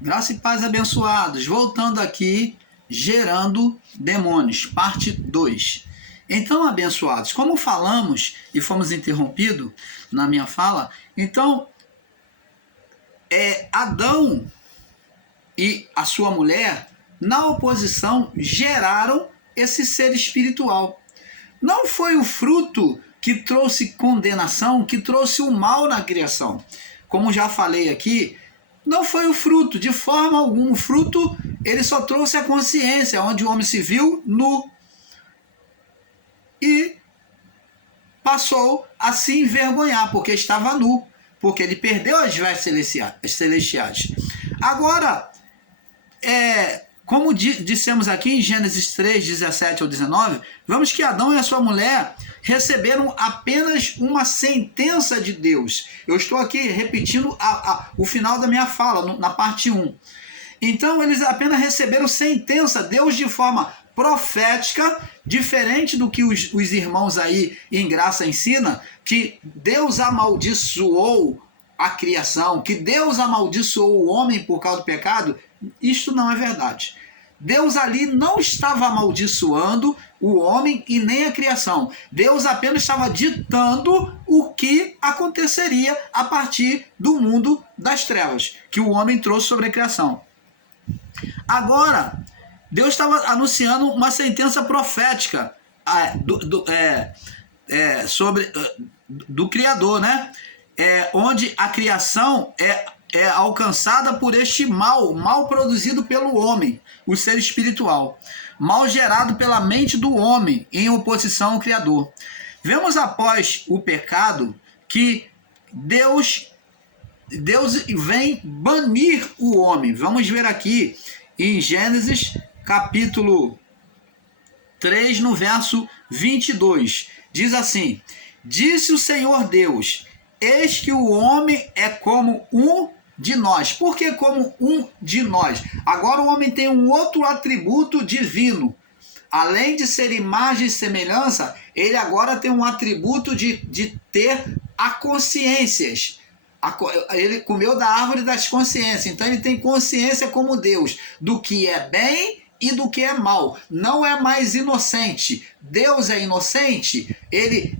Graça e paz, abençoados. Voltando aqui, gerando demônios, parte 2. Então, abençoados, como falamos e fomos interrompidos na minha fala, então, Adão e a sua mulher, na oposição, geraram esse ser espiritual. Não foi o fruto que trouxe condenação, que trouxe o mal na criação. Como já falei aqui, não foi o fruto, de forma alguma. O fruto, ele só trouxe a consciência, onde o homem se viu nu e passou a se envergonhar, porque estava nu, porque ele perdeu as vestes celestiais. Agora, como dissemos aqui em Gênesis 3, 17 ao 19, vemos que Adão e a sua mulher receberam apenas uma sentença de Deus. Eu estou aqui repetindo o final da minha fala, na parte 1. Então, eles apenas receberam sentença, Deus de forma profética, diferente do que os irmãos aí em graça ensina, que Deus amaldiçoou a criação, que Deus amaldiçoou o homem por causa do pecado. Isto não é verdade. Deus ali não estava amaldiçoando o homem e nem a criação. Deus apenas estava ditando o que aconteceria a partir do mundo das trevas, que o homem trouxe sobre a criação. Agora, Deus estava anunciando uma sentença profética do Criador, né? Onde a criação é alcançada por este mal produzido pelo homem, o ser espiritual, mal gerado pela mente do homem em oposição ao Criador. Vemos após o pecado que Deus vem banir o homem. Vamos ver aqui em Gênesis capítulo 3, no verso 22. Diz assim: disse o Senhor Deus, eis que o homem é como um de nós. Por que como um de nós? Agora o homem tem um outro atributo divino. Além de ser imagem e semelhança, ele agora tem um atributo de ter a consciências. Ele comeu da árvore das consciências, então ele tem consciência como Deus, do que é bem e do que é mal. Não é mais inocente. Deus é inocente, ele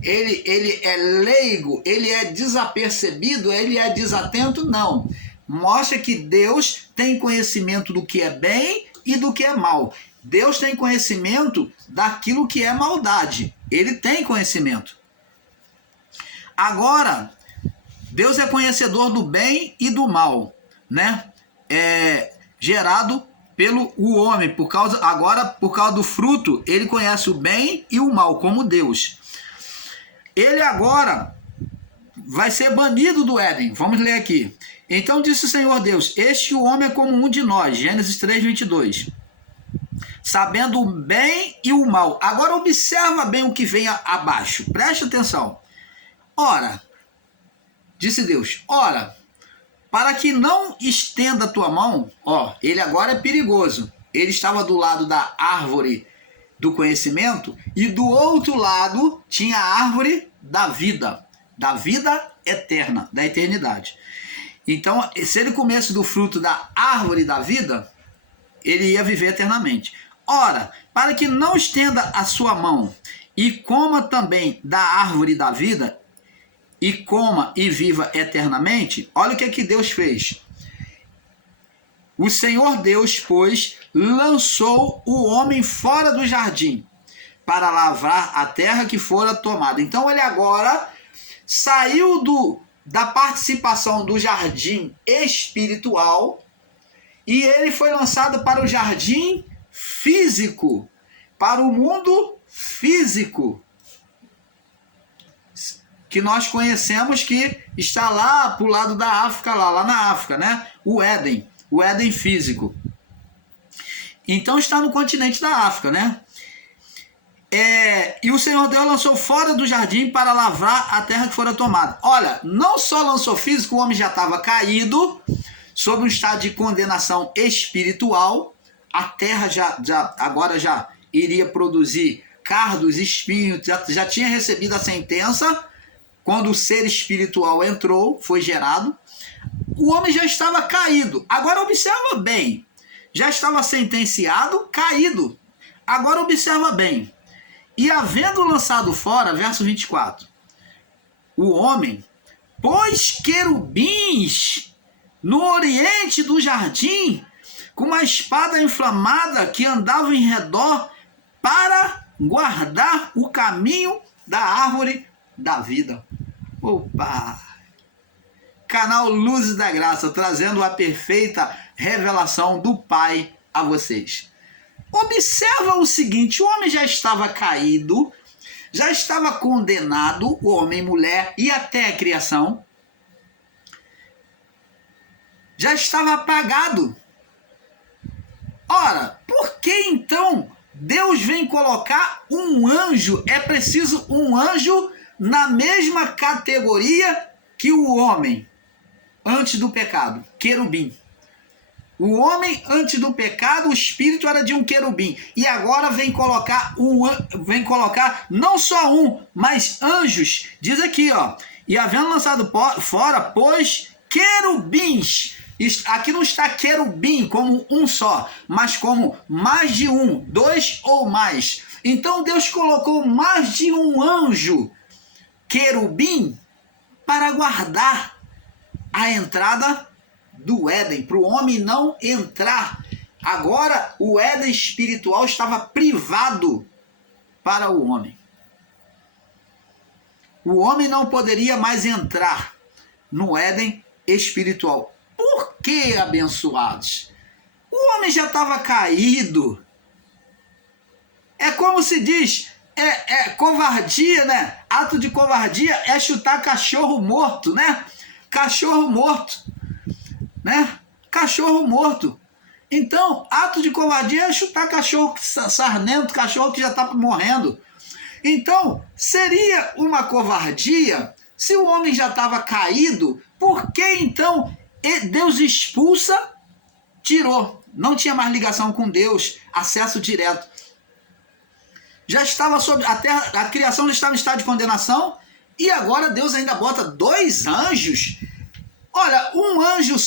é leigo, ele é desapercebido, ele é desatento? Não. Mostra que Deus tem conhecimento do que é bem e do que é mal. Deus tem conhecimento daquilo que é maldade. Ele tem conhecimento. Agora, Deus é conhecedor do bem e do mal, né? Gerado pelo homem, por causa do fruto, ele conhece o bem e o mal, como Deus. Ele agora vai ser banido do Éden. Vamos ler aqui. Então disse o Senhor Deus, este o homem é como um de nós, Gênesis 3, 22. Sabendo o bem e o mal. Agora observa bem o que vem abaixo, preste atenção. Ora, disse Deus, ora, para que não estenda a tua mão, ele agora é perigoso. Ele estava do lado da árvore do conhecimento e do outro lado tinha a árvore da vida eterna, da eternidade. Então, se ele comesse do fruto da árvore da vida, ele ia viver eternamente. Ora, para que não estenda a sua mão e coma também da árvore da vida, e coma e viva eternamente, olha o que Deus fez. O Senhor Deus, pois, lançou o homem fora do jardim, para lavrar a terra que fora tomada. Então ele agora saiu da participação do jardim espiritual e ele foi lançado para o jardim físico, para o mundo físico, que nós conhecemos, que está lá para o lado da África, lá na África, né? O Éden físico. Então está no continente da África, né? E o Senhor Deus lançou fora do jardim para lavrar a terra que fora tomada. Olha, não só lançou físico, o homem já estava caído, sob um estado de condenação espiritual. A terra agora já iria produzir cardos, espinhos, já tinha recebido a sentença. Quando o ser espiritual entrou, foi gerado, o homem já estava caído. Agora observa bem. Já estava sentenciado, caído. Agora observa bem. E havendo lançado fora, verso 24, o homem pôs querubins no oriente do jardim, com uma espada inflamada que andava em redor para guardar o caminho da árvore da vida. Opa! Canal Luzes da Graça, trazendo a perfeita revelação do Pai a vocês. Observa o seguinte, o homem já estava caído, já estava condenado, o homem, mulher e até a criação, já estava apagado. Ora, por que então Deus vem colocar um anjo? É preciso um anjo na mesma categoria que o homem antes do pecado, querubim. O homem antes do pecado, o espírito era de um querubim. E agora vem colocar não só um, mas anjos. Diz aqui, ó. E havendo lançado fora, pois querubins. Aqui não está querubim como um só, mas como mais de um, dois ou mais. Então Deus colocou mais de um anjo querubim para guardar a entrada do Éden, para o homem não entrar. Agora o Éden espiritual estava privado para o homem. O homem não poderia mais entrar no Éden espiritual. Por que, abençoados? O homem já estava caído. É como se diz, covardia, né? Ato de covardia é chutar cachorro morto, né? Cachorro morto, né? Cachorro morto. Então, ato de covardia é chutar cachorro sarnento, cachorro que já está morrendo. Então, seria uma covardia se o homem já estava caído. Por que então Deus expulsa, tirou? Não tinha mais ligação com Deus, acesso direto. Já estava sobre a terra, a criação já estava em estado de condenação. E agora Deus ainda bota 2 anjos. Olha, um anjo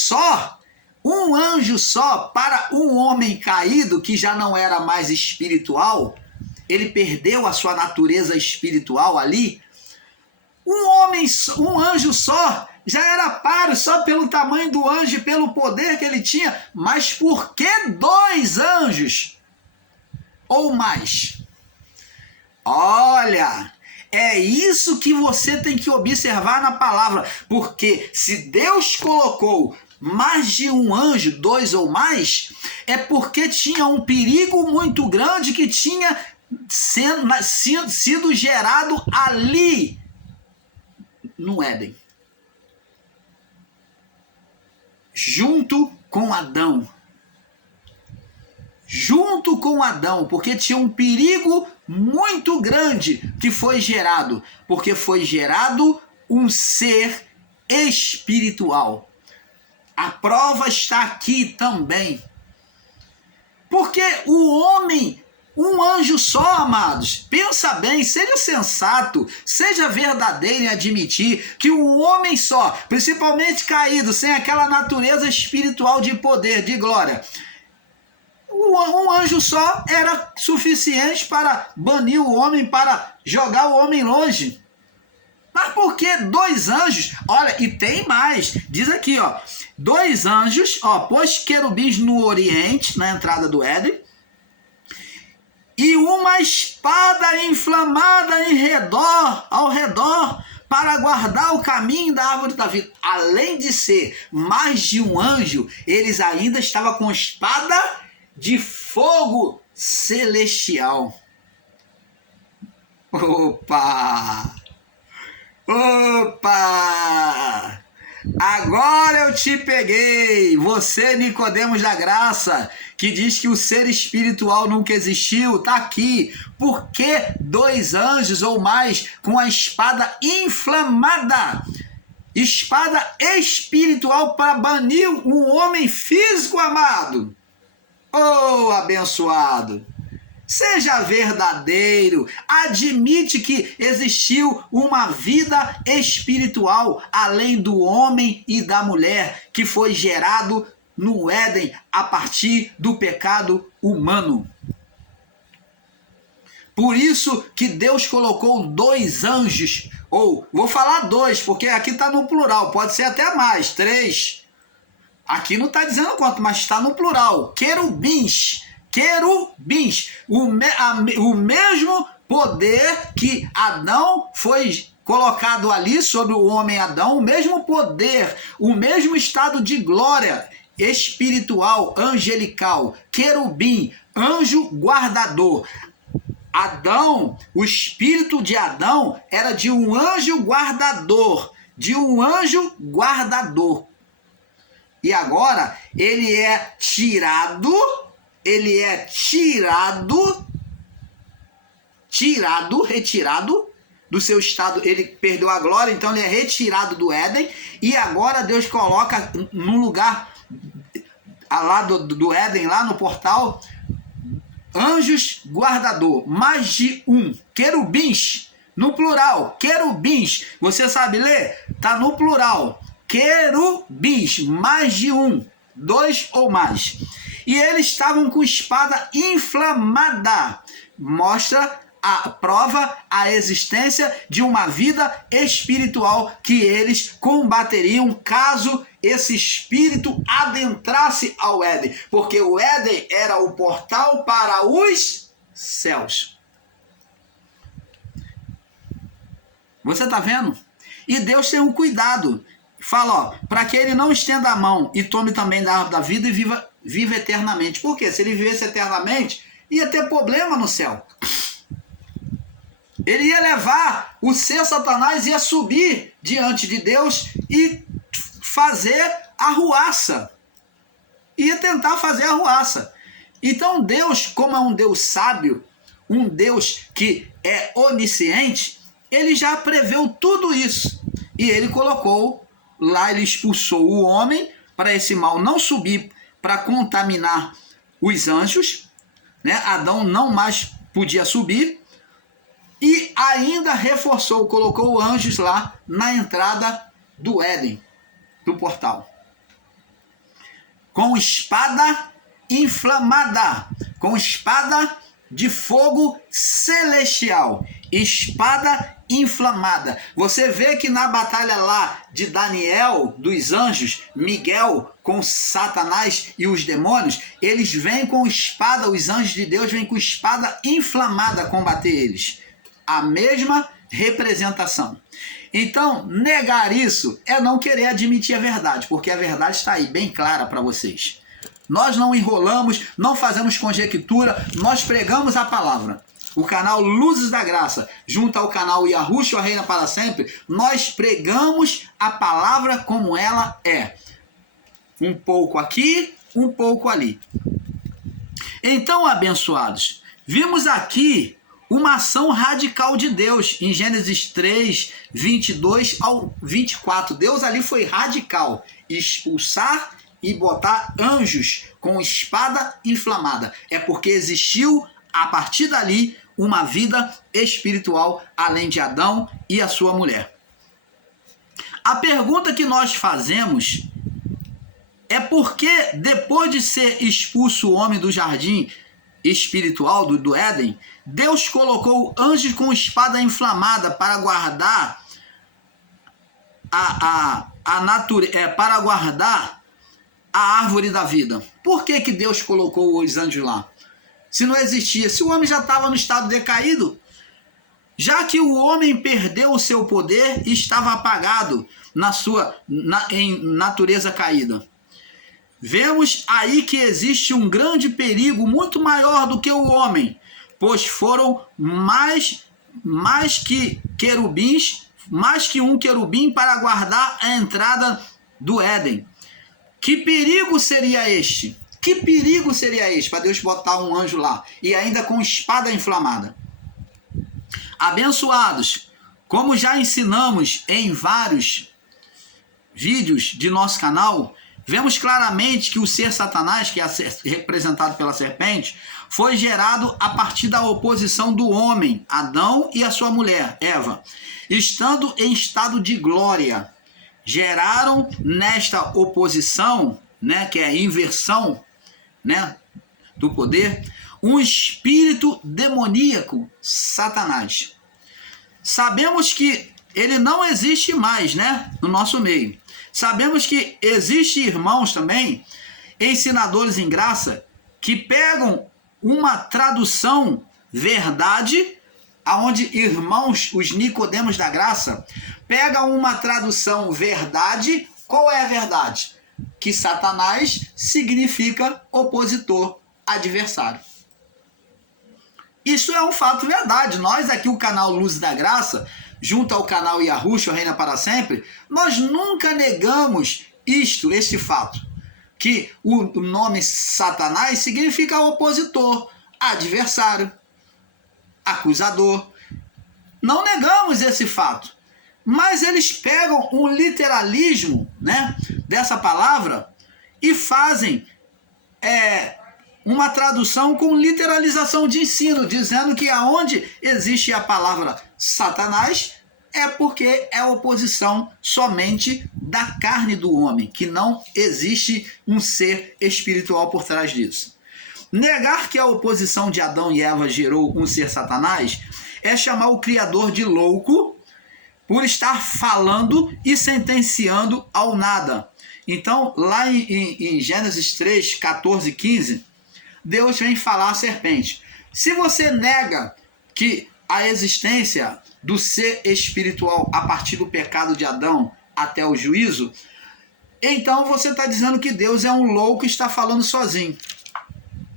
só para um homem caído que já não era mais espiritual, ele perdeu a sua natureza espiritual ali. Um anjo só já era páreo só pelo tamanho do anjo e pelo poder que ele tinha. Mas por que 2 anjos ou mais? Olha, é isso que você tem que observar na palavra, porque se Deus colocou mais de um anjo, 2 ou mais, é porque tinha um perigo muito grande que tinha sido gerado ali no Éden, junto com Adão. Junto com Adão, porque tinha um perigo muito grande que foi gerado, porque foi gerado um ser espiritual. A prova está aqui também. Porque o homem, um anjo só, amados, pensa bem, seja sensato, seja verdadeiro em admitir que um homem só, principalmente caído, sem aquela natureza espiritual de poder, de glória, um anjo só era suficiente para banir o homem, para jogar o homem longe. Mas por que 2 anjos? Olha, e tem mais. Diz aqui, ó. 2 anjos, ó, pôs querubins no oriente, na entrada do Éden, e uma espada inflamada ao redor, para guardar o caminho da árvore da vida. Além de ser mais de um anjo, eles ainda estavam com espada de fogo celestial. Opa! Opa! Agora eu te peguei, você, Nicodemos da Graça, que diz que o ser espiritual nunca existiu, tá aqui. Por que 2 anjos ou mais com a espada inflamada? Espada espiritual para banir um homem físico, amado. Oh, abençoado! Seja verdadeiro. Admite que existiu uma vida espiritual além do homem e da mulher que foi gerado no Éden a partir do pecado humano. Por isso que Deus colocou 2 anjos, ou vou falar 2, porque aqui está no plural, pode ser até mais, 3. Aqui não está dizendo quanto, mas está no plural. Querubins, o mesmo poder que Adão foi colocado ali sobre o homem Adão, o mesmo poder, o mesmo estado de glória espiritual, angelical, querubim, anjo guardador. Adão, o espírito de Adão era de um anjo guardador, E agora ele é retirado do seu estado. Ele perdeu a glória, então ele é retirado do Éden, e agora Deus coloca num lugar lá do Éden, lá no portal, anjos guardador, mais de um, querubins, no plural, querubins, você sabe ler? Tá no plural, querubins, mais de um, 2 ou mais, e eles estavam com espada inflamada, prova a existência de uma vida espiritual que eles combateriam caso esse espírito adentrasse ao Éden, porque o Éden era o portal para os céus. Você está vendo? E Deus tem um cuidado. Fala, para que ele não estenda a mão e tome também da árvore da vida e viva eternamente. Por quê? Se ele vivesse eternamente, ia ter problema no céu. Ele ia levar o ser Satanás, ia subir diante de Deus e fazer arruaça. Ia tentar fazer arruaça. Então Deus, como é um Deus sábio, um Deus que é onisciente, ele já preveu tudo isso. E ele colocou lá, ele expulsou o homem para esse mal não subir, para contaminar os anjos, né? Adão não mais podia subir. E ainda reforçou, colocou anjos lá na entrada do Éden, do portal. Com espada inflamada, com espada de fogo celestial, espada inflamada. Você vê que na batalha lá de Daniel, dos anjos, Miguel com Satanás e os demônios, eles vêm com espada, os anjos de Deus vêm com espada inflamada combater eles. A mesma representação. Então, negar isso é não querer admitir a verdade, porque a verdade está aí, bem clara para vocês. Nós não enrolamos, não fazemos conjectura, nós pregamos a palavra. O canal Luzes da Graça, junto ao canal Yahushua Reina para Sempre, nós pregamos a palavra como ela é. Um pouco aqui, um pouco ali. Então, abençoados, vimos aqui uma ação radical de Deus, em Gênesis 3, 22 ao 24. Deus ali foi radical, expulsar e botar anjos com espada inflamada. É porque existiu, a partir dali, uma vida espiritual, além de Adão e a sua mulher. A pergunta que nós fazemos é por que, depois de ser expulso o homem do jardim espiritual do Éden, Deus colocou anjos com espada inflamada para guardar para guardar a árvore da vida. Por que Deus colocou os anjos lá? Se não existia, se o homem já estava no estado decaído, já que o homem perdeu o seu poder e estava apagado em natureza caída. Vemos aí que existe um grande perigo muito maior do que o homem, pois foram mais que querubins, mais que um querubim para guardar a entrada do Éden. Que perigo seria este? Que perigo seria este para Deus botar um anjo lá e ainda com espada inflamada? Abençoados, como já ensinamos em vários vídeos de nosso canal, vemos claramente que o ser Satanás, que é representado pela serpente, foi gerado a partir da oposição do homem, Adão, e a sua mulher, Eva, estando em estado de glória. Geraram nesta oposição, né, que é a inversão, né, do poder, um espírito demoníaco, Satanás. Sabemos que ele não existe mais, né, no nosso meio. Sabemos que existem irmãos também, ensinadores em graça, que pegam uma tradução verdade, aonde irmãos, os Nicodemos da graça, pegam uma tradução verdade. Qual é a verdade? Que Satanás significa opositor, adversário. Isso é um fato verdade. Nós aqui, o canal Luz da Graça, junto ao canal Yahushua Reina para Sempre, nós nunca negamos este fato, que o nome Satanás significa opositor, adversário, acusador. Não negamos esse fato, mas eles pegam um literalismo, né, dessa palavra e fazem uma tradução com literalização de ensino, dizendo que aonde existe a palavra Satanás é porque é oposição somente da carne do homem, que não existe um ser espiritual por trás disso. Negar que a oposição de Adão e Eva gerou um ser Satanás é chamar o Criador de louco por estar falando e sentenciando ao nada. Então, lá em Gênesis 3, 14 e 15, Deus vem falar à serpente: se você nega que a existência do ser espiritual a partir do pecado de Adão até o juízo, então você está dizendo que Deus é um louco e está falando sozinho.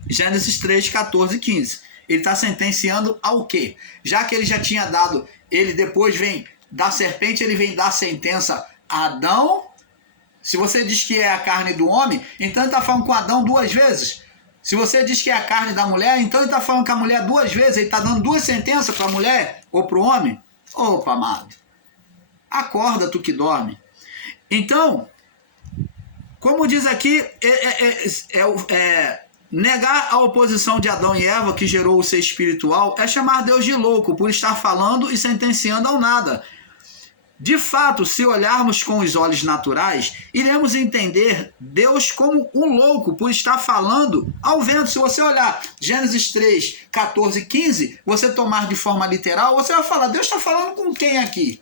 Gênesis 3, 14 e 15. Ele está sentenciando ao quê? Já que ele já tinha dado, ele depois vem da serpente, ele vem dar sentença a Adão. Se você diz que é a carne do homem, então ele está falando com Adão duas vezes. Se você diz que é a carne da mulher, então ele está falando com a mulher duas vezes. Ele está dando duas sentenças para a mulher ou para o homem. Opa, amado, acorda tu que dorme. Então, como diz aqui, negar a oposição de Adão e Eva, que gerou o ser espiritual, é chamar Deus de louco por estar falando e sentenciando ao nada. De fato, se olharmos com os olhos naturais, iremos entender Deus como um louco por estar falando ao vento. Se você olhar Gênesis 3, 14 e 15, você tomar de forma literal, você vai falar: Deus está falando com quem aqui?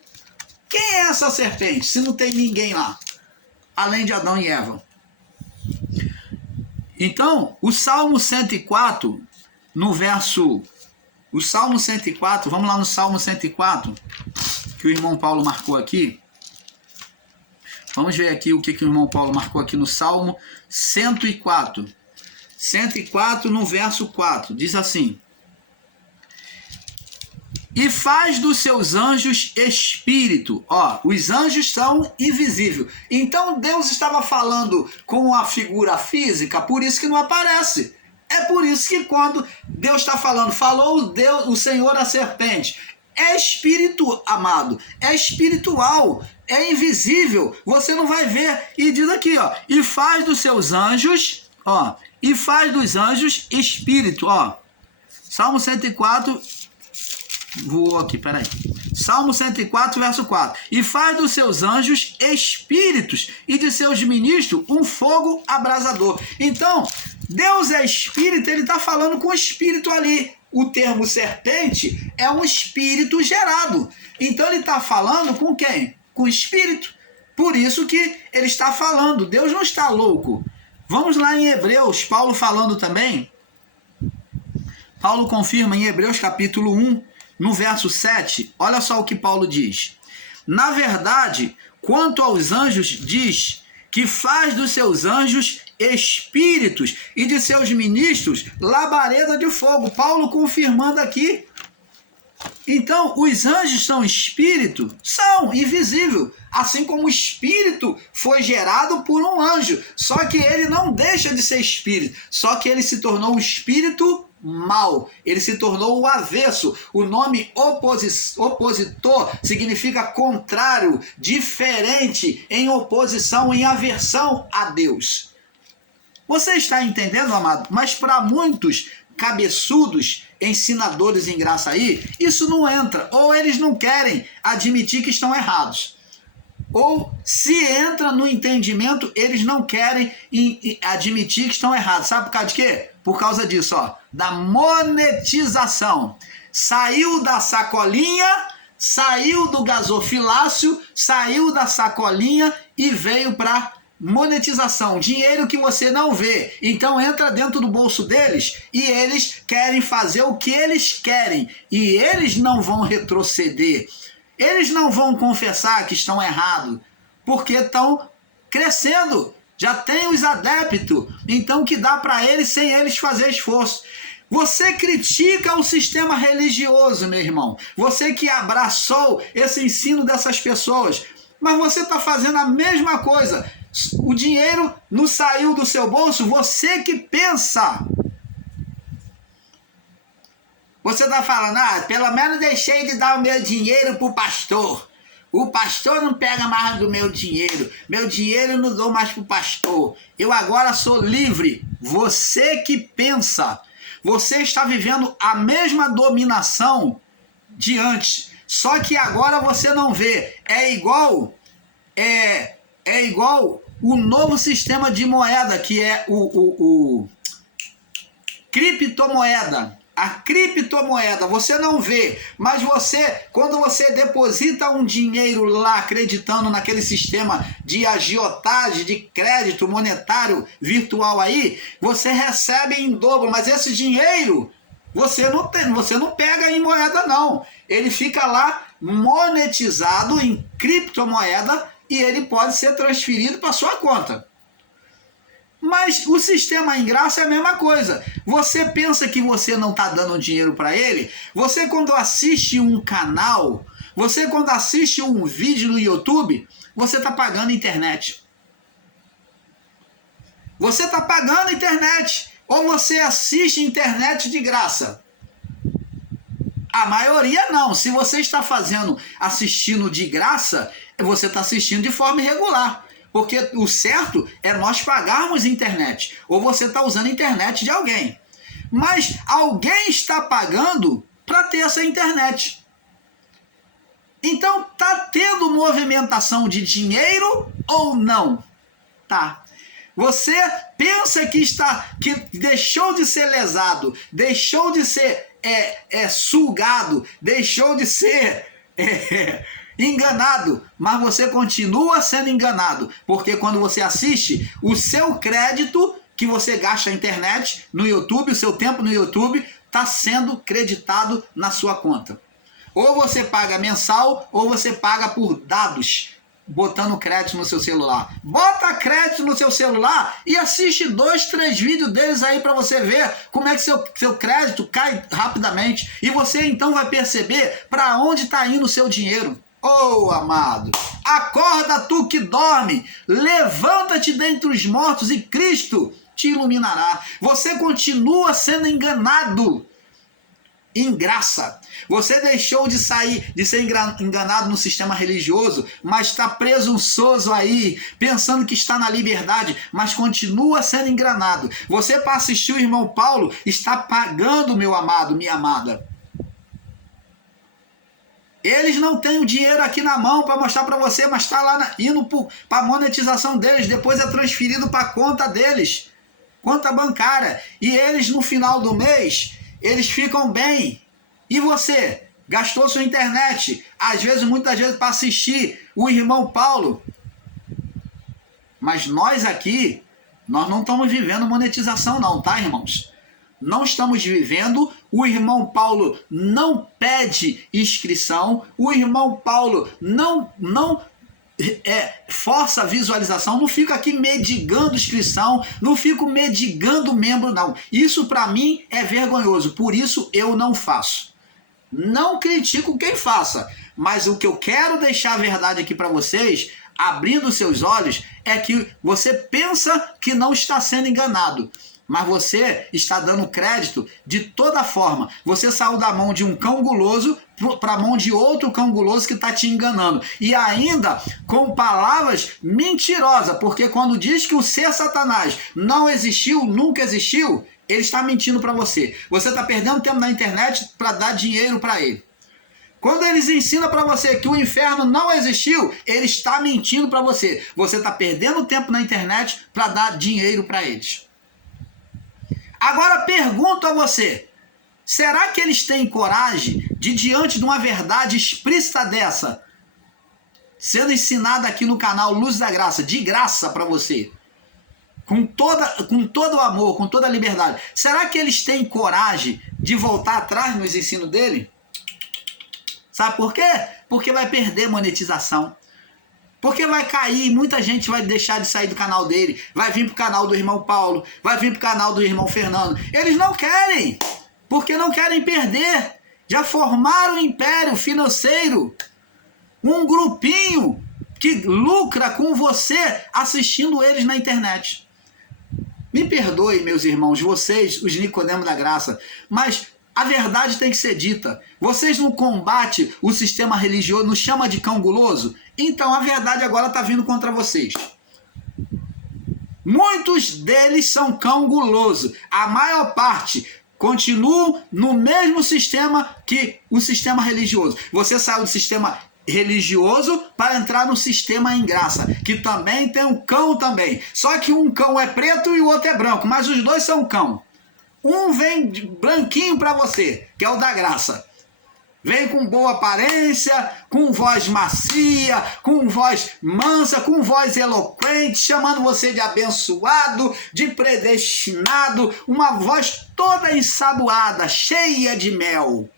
Quem é essa serpente, se não tem ninguém lá, além de Adão e Eva? Então, o Salmo 104, no verso... O Salmo 104, vamos lá no Salmo 104... que o irmão Paulo marcou aqui. Vamos ver aqui o que o irmão Paulo marcou aqui no Salmo 104. 104 no verso 4. Diz assim: e faz dos seus anjos espírito. Ó, os anjos são invisíveis. Então Deus estava falando com a figura física, por isso que não aparece. É por isso que quando Deus está falando, falou Deus, o Senhor à serpente, é espírito, amado, é espiritual, é invisível, você não vai ver. E diz aqui, ó, e faz dos seus anjos, ó, e faz dos anjos espírito, ó. Salmo 104, voou aqui, peraí. Salmo 104, verso 4. E faz dos seus anjos espíritos e de seus ministros um fogo abrasador. Então, Deus é espírito, ele está falando com o espírito ali. O termo serpente é um espírito gerado. Então ele está falando com quem? Com o espírito. Por isso que ele está falando. Deus não está louco. Vamos lá em Hebreus, Paulo falando também. Paulo confirma em Hebreus capítulo 1, no verso 7. Olha só o que Paulo diz. Na verdade, quanto aos anjos, diz que faz dos seus anjos espíritos e de seus ministros labareda de fogo. Paulo confirmando aqui. Então, os anjos são espírito? São, invisível. Assim como o espírito foi gerado por um anjo. Só que ele não deixa de ser espírito. Só que ele se tornou um espírito mal. Ele se tornou o avesso. O nome opositor significa contrário, diferente, em oposição, em aversão a Deus. Você está entendendo, amado? Mas para muitos cabeçudos, ensinadores em graça aí, isso não entra. Ou eles não querem admitir que estão errados. Ou se entra no entendimento, eles não querem admitir que estão errados. Sabe por causa de quê? Por causa disso, ó, da monetização. Saiu da sacolinha, saiu do gasofilácio, saiu da sacolinha e veio para monetização. Dinheiro que você não vê. Então entra dentro do bolso deles e eles querem fazer o que eles querem. E eles não vão retroceder. Eles não vão confessar que estão errados, porque estão crescendo, já tem os adeptos, então que dá para eles sem eles fazer esforço. Você critica o sistema religioso, meu irmão, você que abraçou esse ensino dessas pessoas, mas você está fazendo a mesma coisa. O dinheiro não saiu do seu bolso, você que pensa. Você está falando, pelo menos deixei de dar o meu dinheiro para o pastor. O pastor não pega mais do meu dinheiro. Meu dinheiro eu não dou mais para o pastor. Eu agora sou livre. Você que pensa. Você está vivendo a mesma dominação de antes. Só que agora você não vê. É igual o novo sistema de moeda, que é o criptomoeda. A criptomoeda, você não vê, mas quando você deposita um dinheiro lá, acreditando naquele sistema de agiotagem, de crédito monetário virtual aí, você recebe em dobro, mas esse dinheiro você não pega em moeda não. Ele fica lá monetizado em criptomoeda e ele pode ser transferido para sua conta. Mas o sistema em graça é a mesma coisa. Você pensa que você não está dando dinheiro para ele? Você quando assiste um canal, você quando assiste um vídeo no YouTube, você está pagando internet. Você está pagando internet. Ou você assiste internet de graça? A maioria não. Se você está assistindo de graça, você está assistindo de forma irregular. Porque o certo é nós pagarmos internet. Ou você está usando a internet de alguém. Mas alguém está pagando para ter essa internet. Então, está tendo movimentação de dinheiro ou não? Tá. Você pensa que deixou de ser lesado, deixou de ser sugado, deixou de ser enganado, mas você continua sendo enganado, porque quando você assiste, o seu crédito que você gasta na internet, no YouTube, o seu tempo no YouTube, está sendo creditado na sua conta. Ou você paga mensal, ou você paga por dados, botando crédito no seu celular. Bota crédito no seu celular e assiste 2, 3 vídeos deles aí para você ver como é que seu crédito cai rapidamente. E você então vai perceber para onde está indo o seu dinheiro. Oh, amado, acorda tu que dorme, levanta-te dentre os mortos e Cristo te iluminará. Você continua sendo enganado em graça. Você deixou de ser enganado no sistema religioso, mas está presunçoso aí, pensando que está na liberdade, mas continua sendo enganado. Você, para assistir o irmão Paulo, está pagando, meu amado, minha amada. Eles não têm o dinheiro aqui na mão para mostrar para você, mas está lá indo para a monetização deles, depois é transferido para a conta deles, conta bancária. E eles, no final do mês, eles ficam bem. E você gastou sua internet, muitas vezes para assistir o irmão Paulo. Mas nós aqui, nós não estamos vivendo monetização não, tá, irmãos? Não estamos vivendo, o irmão Paulo não pede inscrição, o irmão Paulo não força a visualização, não fica aqui medigando inscrição, não fico medigando membro, não. Isso para mim é vergonhoso, por isso eu não faço. Não critico quem faça, mas o que eu quero deixar a verdade aqui para vocês, abrindo seus olhos, é que você pensa que não está sendo enganado. mas você está dando crédito de toda forma. Você saiu da mão de um cão guloso para a mão de outro cão guloso que está te enganando. E ainda com palavras mentirosas, porque quando diz que o ser Satanás não existiu, nunca existiu, ele está mentindo para você. Você está perdendo tempo na internet para dar dinheiro para ele. Quando eles ensinam para você que o inferno não existiu, ele está mentindo para você. Você está perdendo tempo na internet para dar dinheiro para eles. Agora pergunto a você, será que eles têm coragem de, diante de uma verdade explícita dessa, sendo ensinada aqui no canal Luz da Graça, de graça para você, com todo o amor, com toda a liberdade, será que eles têm coragem de voltar atrás nos ensinos dele? Sabe por quê? Porque vai perder monetização. Porque vai cair, muita gente vai deixar de sair do canal dele, vai vir pro canal do irmão Paulo, vai vir pro canal do irmão Fernando. Eles não querem, porque não querem perder. Já formaram um império financeiro, um grupinho que lucra com você assistindo eles na internet. Me perdoe, meus irmãos, vocês, os Nicodemos da Graça, mas a verdade tem que ser dita. Vocês não combatem o sistema religioso, não chama de cão guloso? Então a verdade agora está vindo contra vocês. Muitos deles são cão guloso. A maior parte continuam no mesmo sistema que o sistema religioso. Você saiu do sistema religioso para entrar no sistema em graça, que também tem um cão também. Só que um cão é preto e o outro é branco, mas os dois são cão. Um vem branquinho para você, que é o da graça. Vem com boa aparência, com voz macia, com voz mansa, com voz eloquente, chamando você de abençoado, de predestinado, uma voz toda ensaboada, cheia de mel.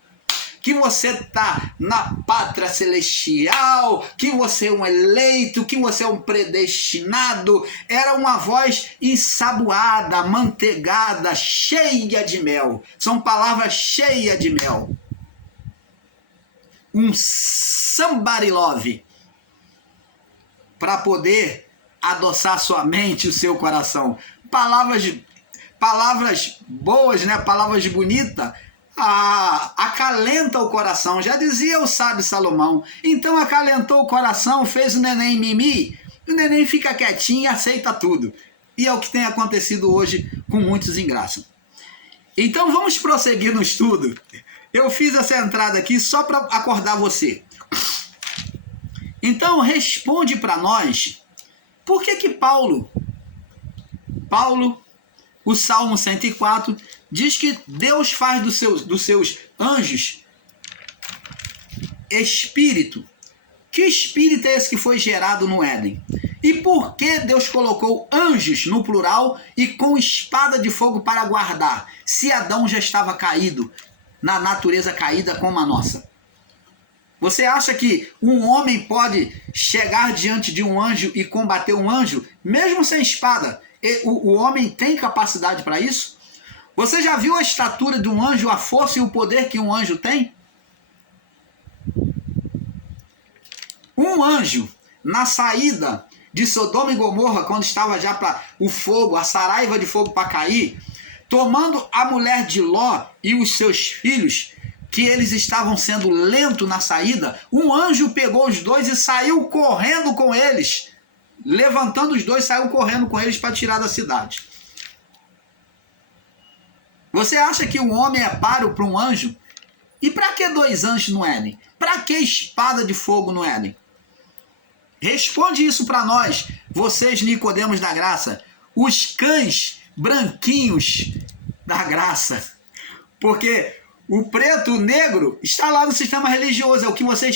Que você está na pátria celestial, que você é um eleito, que você é um predestinado. Era uma voz ensaboada, manteigada, cheia de mel. São palavras cheias de mel. Um somebody love para poder adoçar sua mente e o seu coração. Palavras boas, né? Palavras bonitas. Acalenta o coração, já dizia o sábio Salomão. Então acalentou o coração, fez o neném mimi, o neném fica quietinho e aceita tudo. E é o que tem acontecido hoje com muitos ingraços. Então vamos prosseguir no estudo. Eu fiz essa entrada aqui só para acordar você. Então responde para nós, por que Paulo, o Salmo 104, diz que Deus faz dos seus anjos espírito. Que espírito é esse que foi gerado no Éden? E por que Deus colocou anjos no plural e com espada de fogo para guardar, se Adão já estava caído, na natureza caída como a nossa? Você acha que um homem pode chegar diante de um anjo e combater um anjo, mesmo sem espada? O homem tem capacidade para isso? Você já viu a estatura de um anjo, a força e o poder que um anjo tem? Um anjo, na saída de Sodoma e Gomorra, quando estava já para o fogo, a saraiva de fogo para cair, tomando a mulher de Ló e os seus filhos, que eles estavam sendo lentos na saída, um anjo pegou os dois e saiu correndo com eles. Levantando os dois, saiu correndo com eles para tirar da cidade. Você acha que um homem é páreo para um anjo? E para que dois anjos no Éden? Para que espada de fogo no Éden? Responde isso para nós, vocês Nicodemos da Graça, os cães branquinhos da graça. Porque o preto, o negro, está lá no sistema religioso, é o que vocês